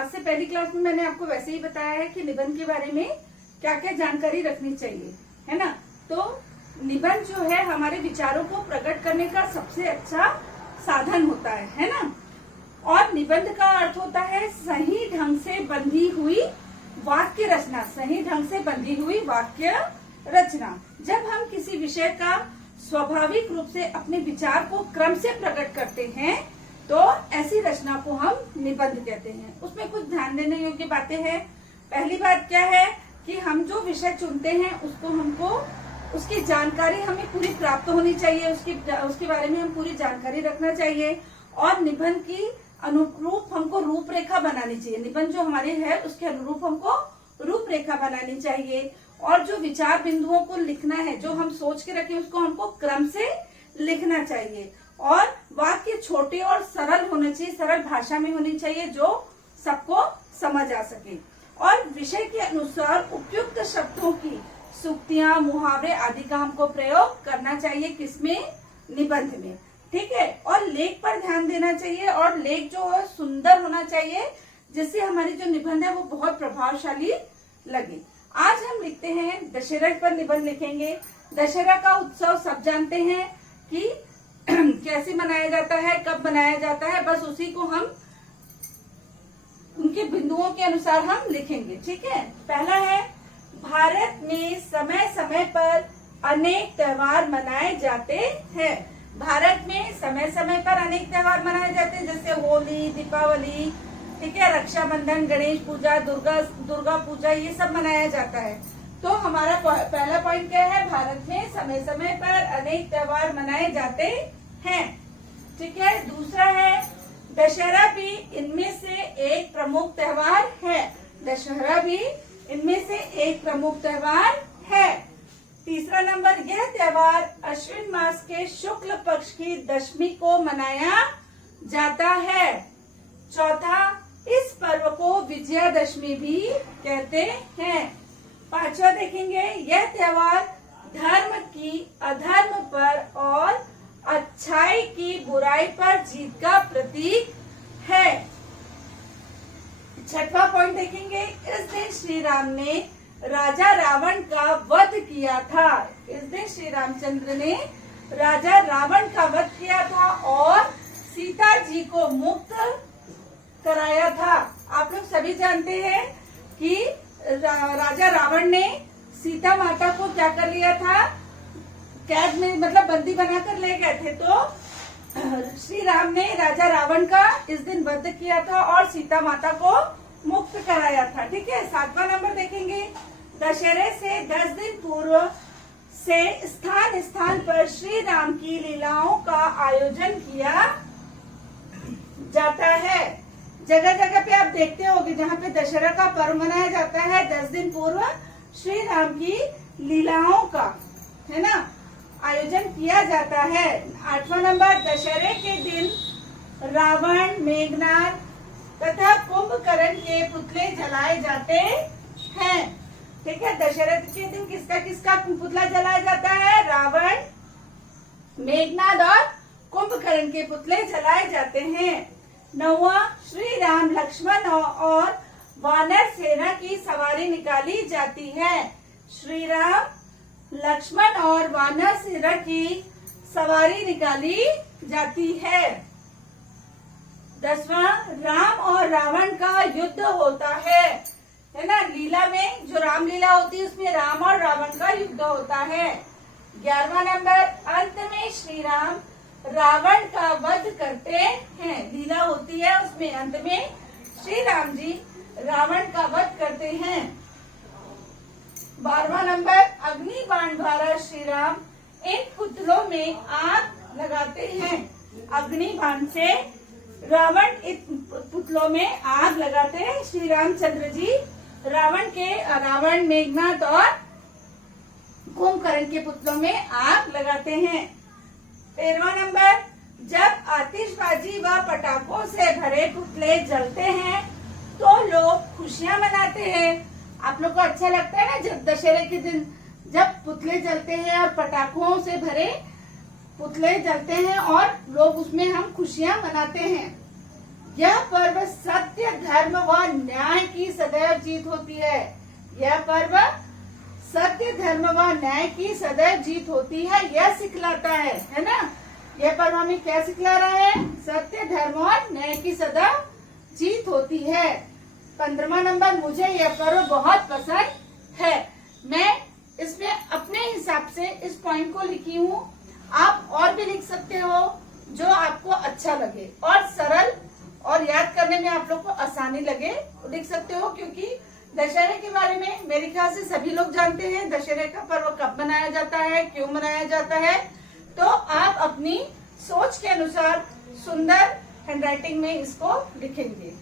आज से पहली क्लास में मैंने आपको वैसे ही बताया है कि निबंध के बारे में क्या क्या जानकारी रखनी चाहिए, है ना। तो निबंध जो है हमारे विचारों को प्रकट करने का सबसे अच्छा साधन होता है ना। और निबंध का अर्थ होता है सही ढंग से बंधी हुई वाक्य रचना, सही ढंग से बंधी हुई वाक्य रचना। जब हम किसी विषय का स्वाभाविक रूप से अपने विचार को क्रम से प्रकट करते हैं तो ऐसी रचना को हम निबंध कहते हैं। उसमें कुछ ध्यान देने योग्य बातें हैं। पहली बात क्या है कि हम जो विषय चुनते हैं उसको हमको उसकी जानकारी हमें पूरी प्राप्त होनी चाहिए, उसके बारे में हम पूरी जानकारी रखना चाहिए। और निबंध की अनुरूप हमको रूपरेखा बनानी चाहिए। निबंध जो हमारे है उसके अनुरूप हमको रूपरेखा बनानी चाहिए। और जो विचार बिंदुओं को लिखना है, जो हम सोच के रखें उसको हमको क्रम से लिखना चाहिए। और वाक्य छोटे और सरल होने चाहिए, सरल भाषा में होनी चाहिए जो सबको समझ आ सके। और विषय के अनुसार उपयुक्त शब्दों की सूक्तियां, मुहावरे आदि का हमको प्रयोग करना चाहिए। किसमें? निबंध में, ठीक है। और लेख पर ध्यान देना चाहिए और लेख जो है सुंदर होना चाहिए जिससे हमारी जो निबंध है वो बहुत प्रभावशाली लगे। आज हम लिखते हैं दशहरा पर निबंध लिखेंगे। दशहरा का उत्सव सब जानते हैं कि कैसे मनाया जाता है, कब मनाया जाता है, बस उसी को हम उनके बिंदुओं के अनुसार हम लिखेंगे, ठीक है। पहला है भारत में समय समय पर अनेक त्योहार मनाए जाते हैं। भारत में समय समय पर अनेक त्योहार मनाए जाते हैं, जैसे होली, दीपावली, ठीक है, रक्षाबंधन, गणेश पूजा, दुर्गा पूजा, ये सब मनाया जाता है। तो हमारा पहला पॉइंट क्या है? भारत में समय समय पर अनेक त्योहार मनाए जाते हैं, ठीक है। दूसरा है दशहरा भी इनमें से एक प्रमुख त्योहार है। दशहरा भी इनमें से एक प्रमुख त्योहार है। तीसरा नंबर, यह त्योहार अश्विन मास के शुक्ल पक्ष की दशमी को मनाया जाता है। चौथा, इस पर्व को विजयादशमी भी कहते हैं। पांचवा देखेंगे, यह त्योहार धर्म की अधर्म पर और अच्छाई की बुराई पर जीत का प्रतीक है। छठवां पॉइंट देखेंगे, इस दिन श्री राम ने राजा रावण का वध किया था। इस दिन श्री रामचंद्र ने राजा रावण का वध किया था और सीता जी को मुक्त कराया था। आप लोग सभी जानते हैं कि राजा रावण ने सीता माता को क्या कर लिया था? कैद में, मतलब बंदी बनाकर ले गए थे। तो श्री राम ने राजा रावण का इस दिन वध किया था और सीता माता को मुक्त कराया था, ठीक है। सातवां नंबर देखेंगे, दशहरे से 10 दिन पूर्व से स्थान स्थान पर श्री राम की लीलाओं का आयोजन किया जाता है। जगह जगह पे आप देखते होंगे जहाँ पे दशहरा का पर्व मनाया जाता है 10 दिन पूर्व श्री राम की लीलाओं का, है ना, आयोजन किया जाता है। आठवां नंबर, दशहरे के दिन रावण, मेघनाद तथा कुंभकर्ण के पुतले जलाए जाते हैं, ठीक है। दशहरे के दिन किसका किसका पुतला जलाया जाता है? रावण, मेघनाद और कुंभकर्ण के पुतले जलाए जाते हैं। नौवां, श्री राम, लक्ष्मण और वानर सेना की सवारी निकाली जाती है। श्री राम, लक्ष्मण और वानर सेना की सवारी निकाली जाती है। 10वां, राम और रावण का युद्ध होता है ना। लीला में जो रामलीला होती है उसमें राम और रावण का युद्ध होता है। 11वां नंबर, अंत में श्री राम रावण का वध करते हैं। लीला होती है उसमें अंत में श्री राम जी रावण का वध करते हैं। 12वां नंबर, अग्नि बाण द्वारा श्री राम इन पुतलों में आग लगाते हैं। अग्नि बाण से रावण इन पुतलों में आग लगाते हैं। श्री रामचंद्र जी रावण, मेघनाद और कुंभकर्ण के पुतलों में आग लगाते हैं। 13वां नंबर, जब आतिशबाजी व पटाखों से भरे पुतले जलते हैं तो लोग खुशियां मनाते हैं। आप लोग को अच्छा लगता है ना जब दशहरे के दिन जब पुतले जलते हैं और पटाखों से भरे पुतले जलते हैं और लोग उसमें हम खुशियां मनाते हैं। यह पर्व सत्य, धर्म व न्याय की सदैव जीत होती है। यह पर्व सत्य, धर्म व न्याय की सदैव जीत होती है, यह सिखलाता है ना। यह पर्व हमें क्या सिखला रहा है? सत्य, धर्म और न्याय की सदैव जीत होती है। 15वां नंबर, मुझे यह पर्व बहुत पसंद है। मैं इसमें अपने हिसाब से इस पॉइंट को लिखी हूँ। आप और भी लिख सकते हो जो आपको अच्छा लगे और सरल और याद करने में आप लोग को आसानी लगे, लिख सकते हो। क्योंकि दशहरे के बारे में मेरे ख्याल से सभी लोग जानते हैं, दशहरे का पर्व कब मनाया जाता है, क्यों मनाया जाता है। तो आप अपनी सोच के अनुसार सुंदर हैंडराइटिंग में इसको लिखेंगे।